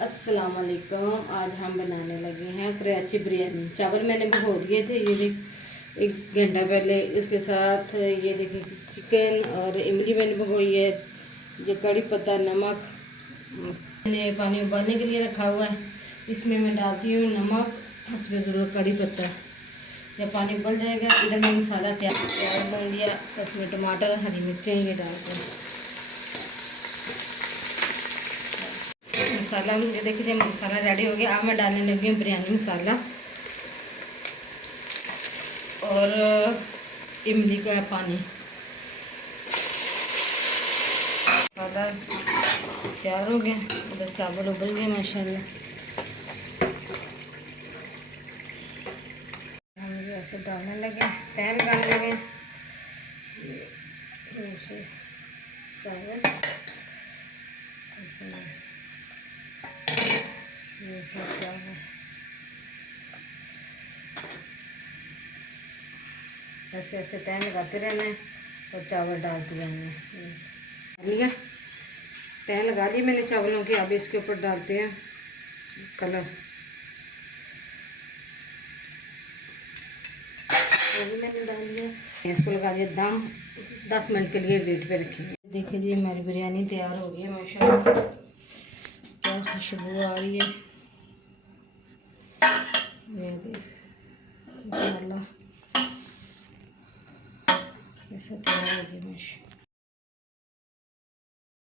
अस्सलाम वालेकुम। आज हम बनाने लगे हैं कराची बिरयानी। चावल मैंने भिगो दिए थे, ये देख 1 घंटा पहले। इसके साथ ये देखिए चिकन और इमली मैंने भिगोई है, जो कड़ी पत्ता, नमक। मैंने पानी उबालने के लिए रखा हुआ है, इसमें मैं डालती हूँ नमक, उसमें ज़रूर कड़ी पत्ता। जब पानी उबल जाएगा इधर मैं मसाला तैयार कर लिया, उसमें टमाटर, हरी मिर्चें ये डालते हैं। मसाला मुझे देखिए, मसाला रेडी हो गया। अब मैं डालने लगी हूँ बिरयानी मसाला और इमली का पानी। मसाला तैयार हो गया, उधर चावल उबल गए माशाल्लाह। हम ऐसे डालने लगे, तेल लगाने लगे। चावल ऐसे ऐसे तय लगाते रहना है और चावल डालते रहना है। लिया तय लगा ली मैंने चावलों की। अब इसके ऊपर डालते हैं कलर, वो भी मैंने डाल दिया। इसको लगा दिया दम, 10 मिनट के लिए वेट पे रखेंगे। देखिए जी हमारी बिरयानी तैयार हो गई है माशाल्लाह। क्या खुशबू आ रही है, ये देख माशाल्लाह ऐसा तैयार हो गया माशाल्लाह।